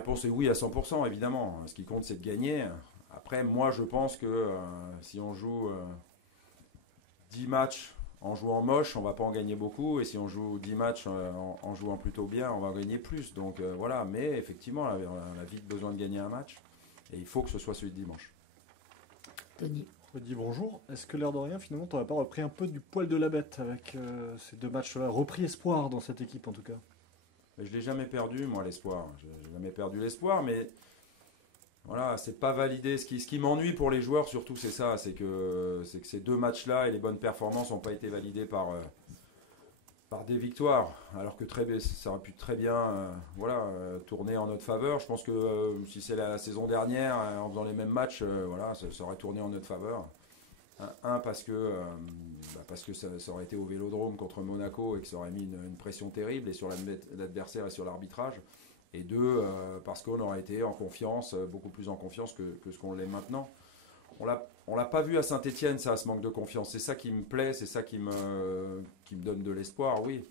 réponse est oui à 100%, évidemment. Ce qui compte, c'est de gagner. Après, moi, je pense que si on joue 10 matchs en jouant moche, on va pas en gagner beaucoup. Et si on joue 10 matchs en jouant plutôt bien, on va en gagner plus. Donc voilà, mais effectivement, on a vite besoin de gagner un match. Et il faut que ce soit celui de dimanche. Tony. Redis bonjour. Est-ce que l'air de rien, finalement, tu n'aurais pas repris un peu du poil de la bête avec ces deux matchs-là? Repris espoir dans cette équipe, en tout cas. Mais je l'ai jamais perdu, moi, l'espoir. J'ai jamais perdu l'espoir, mais voilà, c'est pas validé. Ce qui m'ennuie pour les joueurs, surtout, c'est ça. C'est que ces deux matchs-là et les bonnes performances n'ont pas été validées par des victoires. Alors que ça aurait pu très bien tourner en notre faveur. Je pense que si c'est la saison dernière, en faisant les mêmes matchs, voilà, ça aurait tourné en notre faveur. Parce que ça aurait été au Vélodrome contre Monaco et que ça aurait mis une pression terrible et sur l'adversaire et sur l'arbitrage. Et deux, parce qu'on aurait été en confiance, beaucoup plus en confiance que ce qu'on l'est maintenant. On l'a pas vu à Saint-Etienne, ça, ce manque de confiance. C'est ça qui me plaît, c'est ça qui me donne de l'espoir, oui.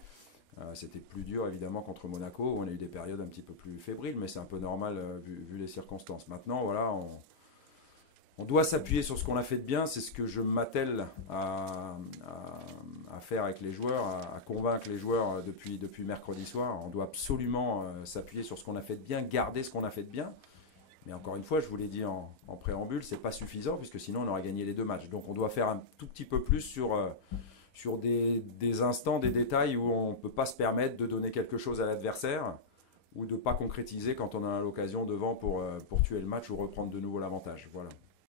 C'était plus dur, évidemment, contre Monaco, où on a eu des périodes un petit peu plus fébriles, mais c'est un peu normal vu les circonstances. Maintenant, voilà, on doit s'appuyer sur ce qu'on a fait de bien. C'est ce que je m'attelle à faire avec les joueurs, à convaincre les joueurs depuis mercredi soir. On doit absolument s'appuyer sur ce qu'on a fait de bien, garder ce qu'on a fait de bien. Mais encore une fois, je vous l'ai dit en préambule, c'est pas suffisant puisque sinon on aurait gagné les deux matchs. Donc on doit faire un tout petit peu plus sur des instants, des détails où on ne peut pas se permettre de donner quelque chose à l'adversaire ou de ne pas concrétiser quand on a l'occasion devant pour tuer le match ou reprendre de nouveau l'avantage. Voilà.